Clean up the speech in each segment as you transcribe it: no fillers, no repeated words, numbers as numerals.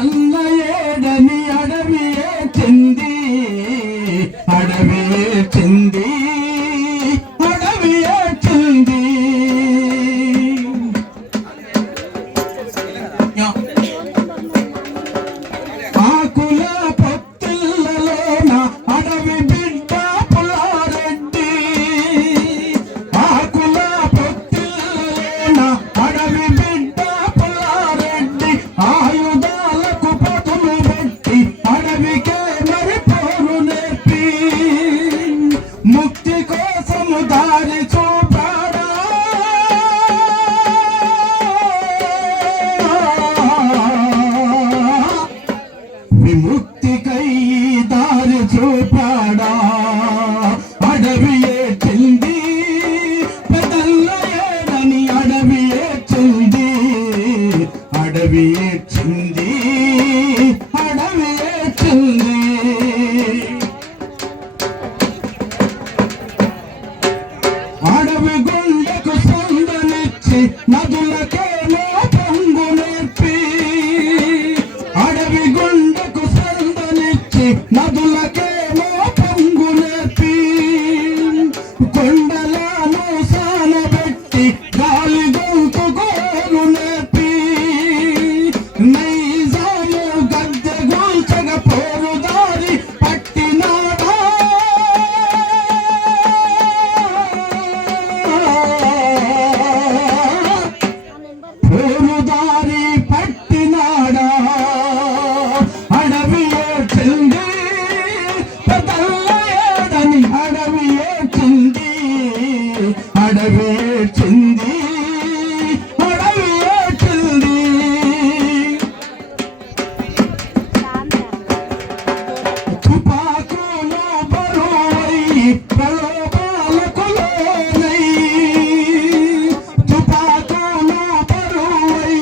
పెదన్న ఏడని అడవియే చెంది అడవియే చెంది అడవియే చెంది ఆకుల పొత్తిళ్ళలోన అడవి బిడ్డ పుల్లారెడ్డి ఆకుల పొత్తిళ్ళలోన అడవి బిడ్డ పుల్లారెడ్డి ఆయుధాలకు పదులు పెట్టి అడవికే మరి పోరు నేర్పి ముక్తి కోసము దారి చూపాడా విముక్తికై దారి చూపాడా అడవియే చెంది పెదల్ల ఏడని అడవియే చెంది అడవియే చెంది అడవియే చెంది అడవి గుండెకు సందనిచ్చి నదులకేమో పొంగు నేర్పి అడవి గుండెకు సందనిచ్చి నదులకేమో పొంగు నేర్పి కొండలను సానబెట్టి గాలి గొంతు గోరు నేర్పి నైజాము గద్దె గూల్చగ పోరు దారి పట్టినాడా పోరు దారి పట్టినాడా అడవియే చెంది పెదల్ల ఏడని అడవియే చెంది అడవియే చెంది అడవియే చెంది తుపాకులు బరువై ప్రలోభాలకు లోనై తుపాకులు బరువై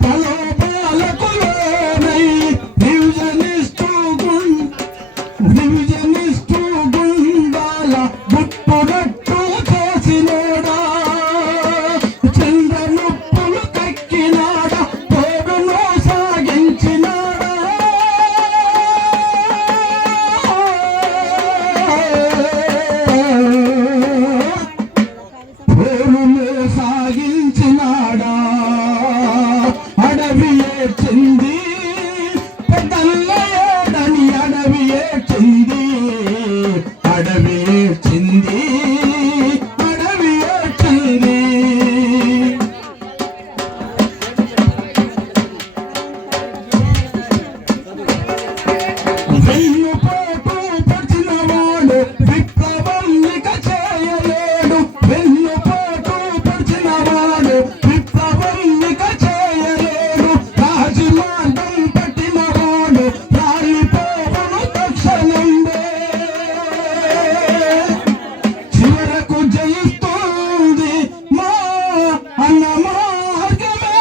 ప్రలోభాలకు లోనై డివిజనిస్టు గుండాల బుట్టునట్టు చేసినోడా చంద్రనుప్పులు కక్కినాడా పోరును సాగించినాడా పోరును సాగించినాడా అడవియే చెంది పెదల్ల ఏడని అడవియే చెంది అడవియే చెంది అడవియే చెంది వెన్నుపోటు పొడిచినవాడు విప్లవం ఇక చేయలేడు వెన్నుపోటు పొడిచినవాడు విప్లవం ఇక చేయలేడు రాజమార్గం పట్టినవాడు రాలిపోవను తక్షణంబే చివరకు జయిస్తుంది మా అన్న మార్గమే